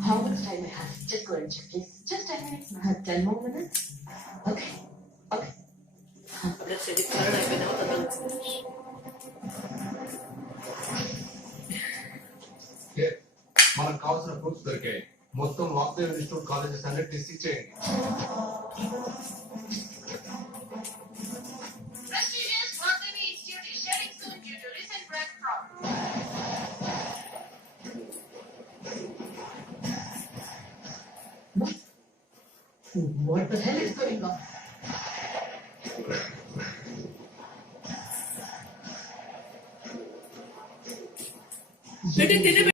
How much time I have? Just go and check, please. Just 10 minutes. 10 more minutes. Okay. Okay. Let's say it's turn అయిపోయినా తర్వాత మనకు కావాల్సిన ప్రూఫ్స్ దొరికాయి. మొత్తం Vagdev institute colleges అన్నిటిని సీజ్ చేయండి. Prestigious Vasavi Institute is shedding soon due to recent bread fraud. What the hell is going on? పెట్టింది